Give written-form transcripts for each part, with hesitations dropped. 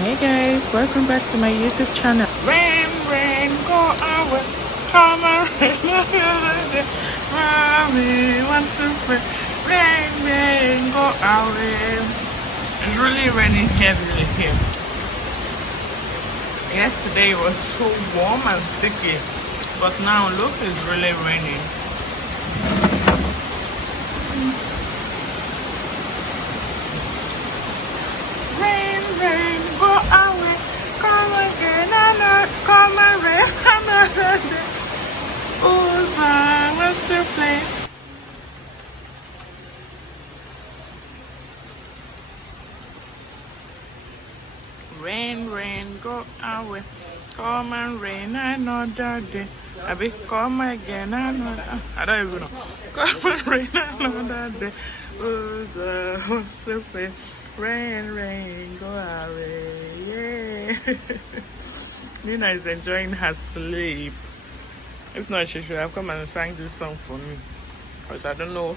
Hey guys, welcome back to my YouTube channel. Rain, rain, go away, come on, rain, mommy wants to play. Rain, rain, go away. It's really raining heavily here. Yesterday it was so warm and sticky, but now look, it's really raining. Rain, rain, go away, come again, come and rain, another day. Oh, I want to play. Rain, rain, go away, come and rain another day. I be come again another. I don't even know. Come and rain another day. Oh, I want to play. Rain, rain, go away. Yeah. Nina is enjoying her sleep. If not, she should have come and sang this song for me. Because I don't know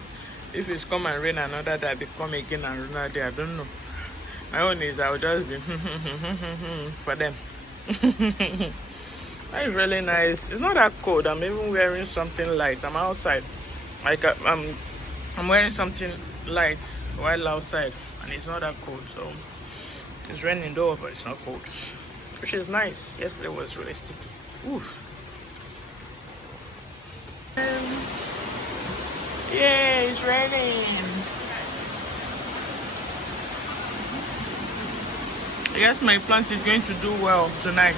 if it's come and rain another day, I be come again and another day. I don't know. My own is I'll just be for them. That is really nice. It's not that cold. I'm even wearing something light. I'm outside. Like I'm wearing something light while outside. And it's not that cold, so it's raining though, but it's not cold, which is nice. Yesterday was really sticky. Ooh. Yeah, it's raining. I guess my plant is going to do well tonight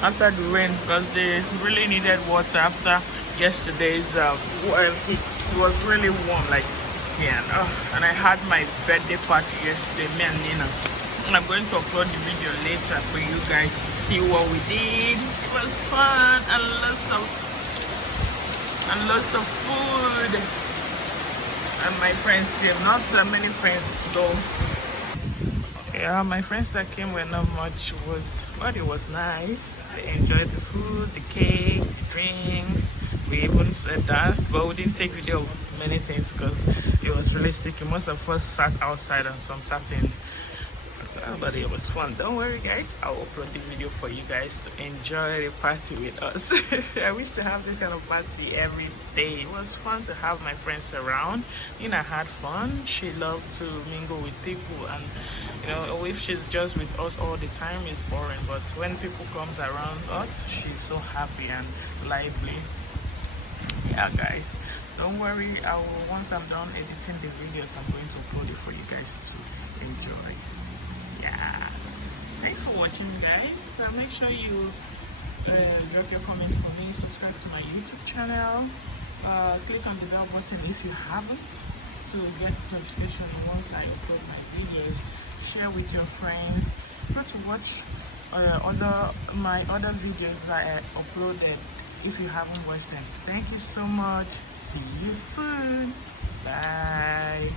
after the rain, because they really needed water after yesterday's heat. It was really warm, like. Yeah, and I had my birthday party yesterday, me and Nina. And I'm going to upload the video later for you guys to see what we did. It was fun and lots of food. And my friends came, not so many friends though. Yeah, my friends that came were not much, but it was nice. They enjoyed the food, the cake, the drinks. We even danced, but we didn't take video of many things because it was really sticky. Most of us sat outside and some sat in. But it was fun. Don't worry guys, I'll upload the video for you guys to enjoy the party with us. I wish to have this kind of party every day. It was fun to have my friends around. Nina had fun. She loved to mingle with people, and you know, if she's just with us all the time, it's boring. But when people comes around us, she's so happy and lively. Yeah guys, don't worry, once I'm done editing the videos, I'm going to upload it for you guys to enjoy. Yeah, thanks for watching guys. Make sure you drop your comment for me, subscribe to my YouTube channel, click on the bell button if you haven't to get notification once I upload my videos. Share with your friends. Try to watch my other videos that I uploaded if you haven't watched them. Thank you so much. See you soon. Bye.